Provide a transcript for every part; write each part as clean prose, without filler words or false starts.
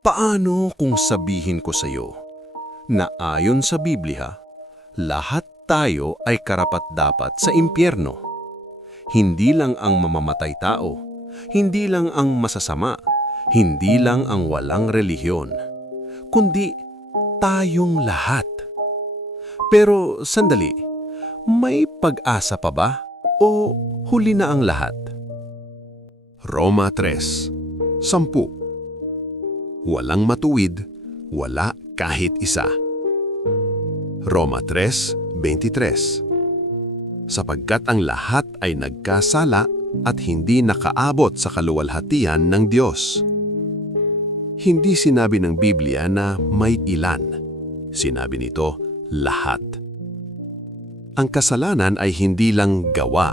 Paano kung sabihin ko sa iyo na ayon sa Biblia, lahat tayo ay karapat-dapat sa impyerno? Hindi lang ang mamamatay tao, hindi lang ang masasama, hindi lang ang walang relihiyon, kundi tayong lahat. Pero sandali, may pag-asa pa ba o huli na ang lahat? Roma 3:10. Walang matuwid, wala kahit isa. Roma 3:23. Sapagkat ang lahat ay nagkasala at hindi nakaabot sa kaluwalhatian ng Diyos. Hindi sinabi ng Biblia na may ilan. Sinabi nito, lahat. Ang kasalanan ay hindi lang gawa.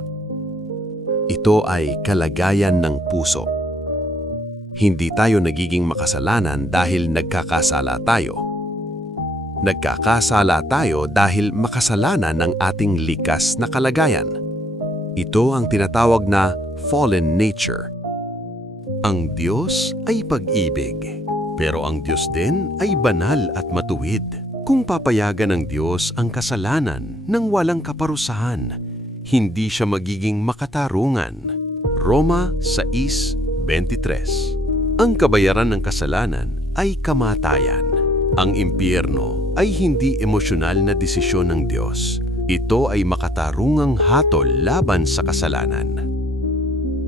Ito ay kalagayan ng puso. Hindi tayo nagiging makasalanan dahil nagkakasala tayo. Nagkakasala tayo dahil makasalanan ng ating likas na kalagayan. Ito ang tinatawag na fallen nature. Ang Diyos ay pag-ibig, pero ang Diyos din ay banal at matuwid. Kung papayagan ng Diyos ang kasalanan ng walang kaparusahan, hindi siya magiging makatarungan. Roma 6:23. Ang kabayaran ng kasalanan ay kamatayan. Ang impyerno ay hindi emosyonal na desisyon ng Diyos. Ito ay makatarungang hatol laban sa kasalanan.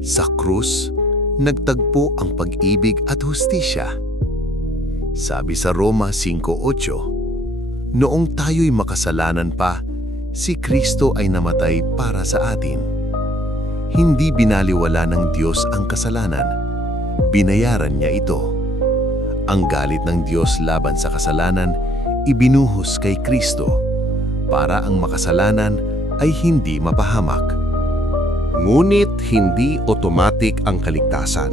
Sa krus, nagtagpo ang pag-ibig at hustisya. Sabi sa Roma 5:8, noong tayo'y makasalanan pa, si Kristo ay namatay para sa atin. Hindi binaliwala ng Diyos ang kasalanan. Binayaran niya ito. Ang galit ng Diyos laban sa kasalanan, ibinuhos kay Kristo para ang makasalanan ay hindi mapahamak. Ngunit hindi automatic ang kaligtasan.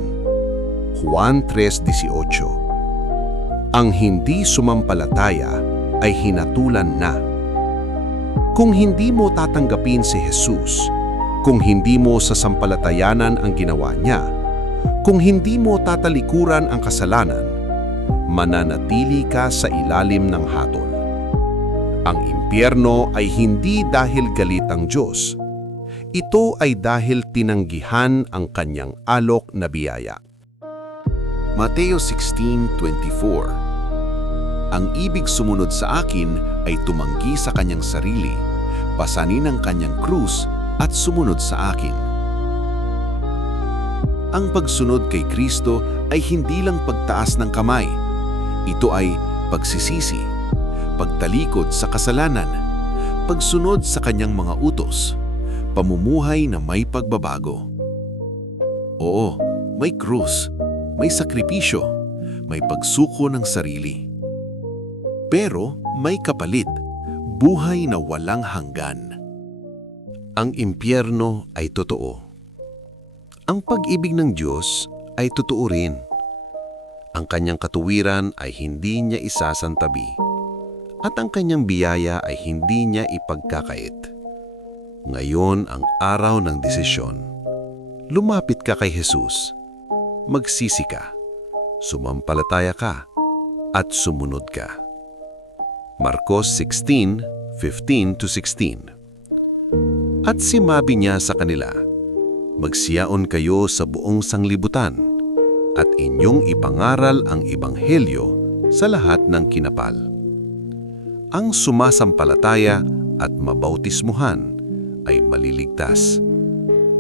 Juan 3:18. Ang hindi sumampalataya ay hinatulan na. Kung hindi mo tatanggapin si Jesus, kung hindi mo sasampalatayanan ang ginawa niya, kung hindi mo tatalikuran ang kasalanan, mananatili ka sa ilalim ng hatol. Ang impyerno ay hindi dahil galit ang Diyos. Ito ay dahil tinanggihan ang kanyang alok na biyaya. Mateo 16:24. Ang ibig sumunod sa akin ay tumanggi sa kanyang sarili, pasanin ang kanyang krus at sumunod sa akin. Ang pagsunod kay Kristo ay hindi lang pagtaas ng kamay. Ito ay pagsisisi, pagtalikod sa kasalanan, pagsunod sa kanyang mga utos, pamumuhay na may pagbabago. Oo, may krus, may sakripisyo, may pagsuko ng sarili. Pero may kapalit, buhay na walang hanggan. Ang impyerno ay totoo. Ang pag-ibig ng Diyos ay totoo rin. Ang kanyang katuwiran ay hindi niya isasantabi. At ang kanyang biyaya ay hindi niya ipagkakait. Ngayon ang araw ng desisyon. Lumapit ka kay Jesus. Magsisi ka. Sumampalataya ka. At sumunod ka. Marcos 16:15-16. At sinabi niya sa kanila, magsiyaon kayo sa buong sanglibutan at inyong ipangaral ang ebanghelyo sa lahat ng kinapal. Ang sumasampalataya at mabautismuhan ay maliligtas.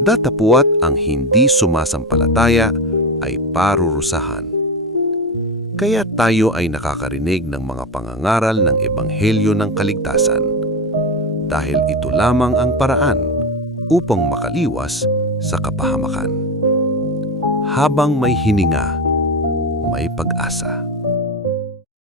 Datapwat ang hindi sumasampalataya ay parurusahan. Kaya tayo ay nakakarinig ng mga pangangaral ng ebanghelyo ng kaligtasan dahil ito lamang ang paraan upang makaliwas sa kapahamakan. Habang may hininga, may pag-asa.